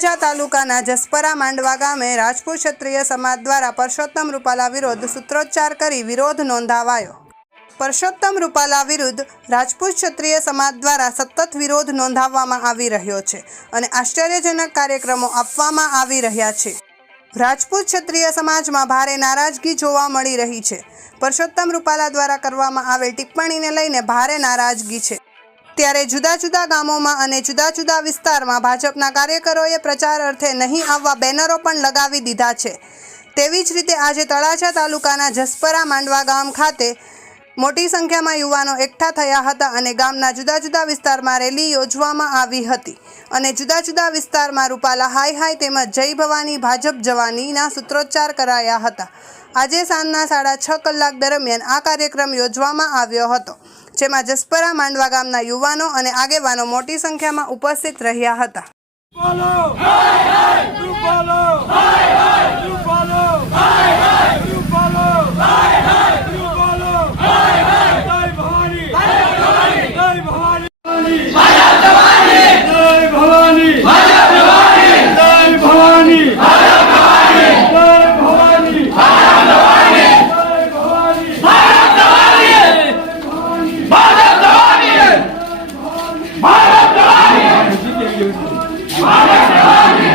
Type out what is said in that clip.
તળાજા તાલુકાના જસપરા માંડવા ગામે રાજપૂત ક્ષત્રિય સમાજ દ્વારા પરસોત્તમ રૂપાલા વિરુદ્ધ સૂત્રોચ્ચાર કરી વિરોધ નોંધાવાયો. પરસોત્તમ રૂપાલા વિરુદ્ધ રાજપૂત ક્ષત્રિય સમાજ દ્વારા સતત વિરોધ નોંધાવવામાં આવી રહ્યો છે અને આશ્ચર્યજનક કાર્યક્રમો આપવામાં આવી રહ્યા છે. રાજપૂત ક્ષત્રિય સમાજમાં ભારે નારાજગી જોવા મળી રહી છે. પરસોત્તમ રૂપાલા દ્વારા કરવામાં આવેલ ટિપ્પણીને લઈને ભારે નારાજગી છે. ત્યારે જુદા જુદા ગામોમાં અને જુદા જુદા વિસ્તારમાં ભાજપના કાર્યકરોએ પ્રચાર અર્થે નહીં આવવા બેનરો પણ લગાવી દીધા છે. તેવી જ રીતે આજે તળાજા તાલુકાના જસપરા માંડવા ગામ ખાતે મોટી સંખ્યામાં યુવાનો એકઠા થયા હતા અને ગામના જુદા જુદા વિસ્તારમાં રેલી યોજવામાં આવી હતી. અને જુદા જુદા વિસ્તારમાં રૂપાલા હાય હાય તેમજ જય ભવાની ભાજપ જવાનીના સૂત્રોચ્ચાર કરાયા હતા. આજે સાંજના સાડા છ કલાક દરમિયાન આ કાર્યક્રમ યોજવામાં આવ્યો હતો. જેમાં જસપરા માંડવા ગામના યુવાનો અને આગેવાનો મોટી સંખ્યામાં ઉપસ્થિત રહ્યા હતા. Maravilha!